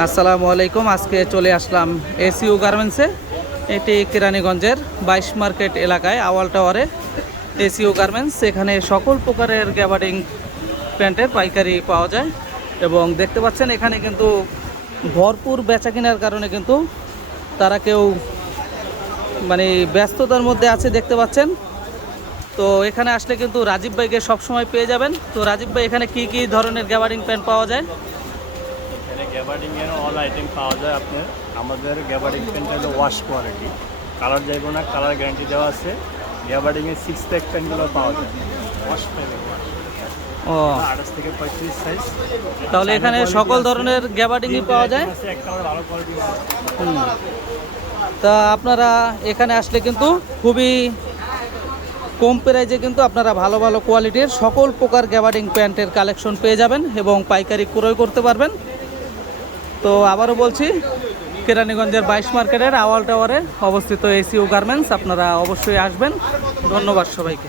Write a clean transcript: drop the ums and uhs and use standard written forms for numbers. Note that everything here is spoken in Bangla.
আসসালামু আলাইকুম। আজকে চলে আসলাম এসইউ গার্মেন্টসে। এটি কেরানীগঞ্জের 22 মার্কেট এলাকায় আওয়াল টাওয়ারে এসইউ গার্মেন্টস। এখানে সকল প্রকারের গ্যাবার্ডিং প্যান্টের পাইকারি পাওয়া যায় এবং দেখতে পাচ্ছেন এখানে কিন্তু ভরপুর বেচা কেনার কারণে কিন্তু তারা কেউ মানে ব্যস্ততার মধ্যে আছে দেখতে পাচ্ছেন। তো এখানে আসলে কিন্তু রাজীব ভাইকে সবসময় পেয়ে যাবেন। তো রাজীব ভাই, এখানে কি কি ধরনের গ্যাবার্ডিং প্যান্ট পাওয়া যায়? এখানে গ্যাবার্ডিং এর অল আইটেম পাওয়া যায় আপনার। আমাদের গ্যাবার্ডিং প্যান্ট হলো ওয়াশ কোয়ালিটি, কালার যাইব না, কালার গ্যারান্টি দেওয়া আছে। গ্যাবার্ডিং এর 6 প্যাক প্যান্টগুলো পাওয়া যায় ওয়াশ প্যান্ট। ও, 28 থেকে 35 সাইজ। তাহলে এখানে সকল ধরনের গ্যাবার্ডিংই পাওয়া যায়। একটা ভালো কোয়ালিটি। তা আপনারা এখানে আসলে কিন্তু খুবই কম প্রাইজে কিন্তু আপনারা ভালো ভালো কোয়ালিটির সকল প্রকার গ্যাবার্ডিং প্যান্টের কালেকশন পেয়ে যাবেন এবং পাইকারি ক্রয় করতে পারবেন। তো আবারও বলছি, কেরানীগঞ্জের 22 মার্কেটের আওয়াল টাওয়ারে অবস্থিত এসইউ গার্মেন্টস। আপনারা অবশ্যই আসবেন। ধন্যবাদ সবাইকে।